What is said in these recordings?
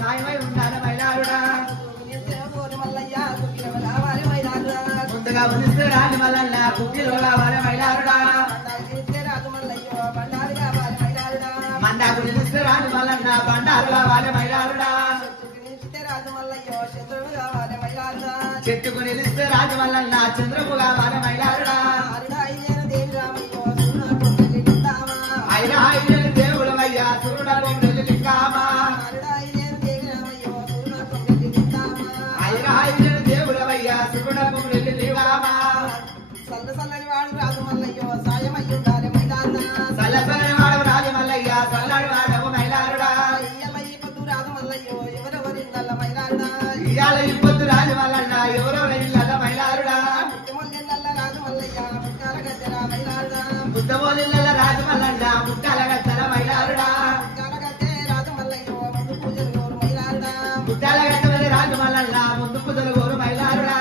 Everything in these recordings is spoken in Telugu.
సాయమై ఉండాలి మైలారుడా ముందుగా ఉదిస్తే రాజు మల్లన్న కుక్కిలో కావాలి మైలారుడా మందాకు నిలిస్తే రాజు మల్లన్న బండారు కావాలి మైలారుడా చెట్టుకు నిలిస్తే రాజు మల్లన్న చంద్రపు కావాలి మైలారుడా దేవుడమయ్యా సురుడమా దేవుడమయ్యా సురుడము రామా సల్లసల్లని వాడు రాజు మల్లయ్యో సాయమయ్య ఉండాలి మైలారుడా సల్లసల్లని వాడు రాజు మల్లయ్య సల్లాడు వాడవు మైలారుడా ఇయ్యాల ఈ పొద్దు రాజు మల్లయ్యో ఎవరెవరి నల్ల మైలారుడా ఇయ్యాల ఈ పొద్దు రాజు మల్లన్న ఎవరెవరి నల్ల మైలారుడా ముట్టమొల్లెల్ల రాజు మల్లయ్య ముట్టాల గద్దెర మైలారుడా ముట్టమొల్లెల్ల రాజు మల్లన్న ముట్టాల గద్దెర మైలారుడా ముట్టాల గద్దె రాజు మల్లయ్యో ముందు పూజలు గోరు మైలారుడా ముట్టాల గద్దె రాజు మల్లన్న ముందు పూజలు గోరు మైలారుడా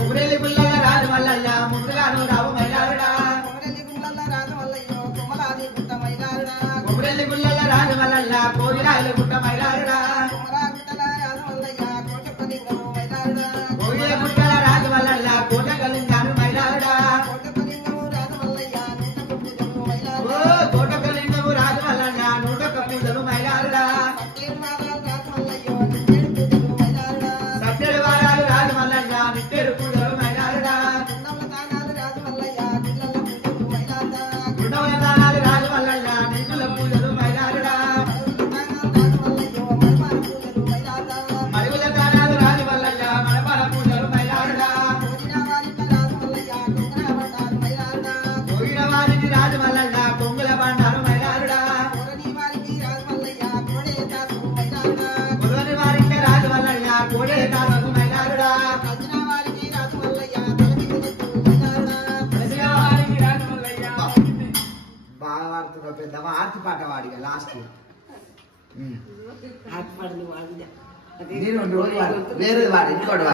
కుమరెల్లి పుల్లల రాజు మల్లయ్య ముందుగాను రావు మైలారుడా కుమరెల్లి పుల్లల రాజు మల్లయ్య కోగిరాయలు గుట్ట మైలారుడా కోగిల గుట్టల రాజు మల్లయ్య కోట కలింగాను మైలారుడా కోట కలింగము రాజు మల్లయ్య నూట పూజలు మైలారుడా సత్యడు వారాలు రాజు మల్లయ్య నిట్టెడు పూజలు మైలారుడా గుండవల దానాలు రాజు మల్లయ్య నిండుల పూజలు మైలారుడా మరుగుల దానాలు రాజు మల్లయ్య మడపల పూజలు మైలారుడా పోయిన వారికి రాజు మల్లయ్య కొంగుల బండారు మైలారుడా కొరవని వారికి రాజు మల్లయ్య కోడే తాను మైలారుడా బాగా వాడుతున్నా పెద్ద ఆర్తి పాట వాడిగా లాస్ట్ నేను 2 రోజులు వేరేది వాడు ఇంకోటి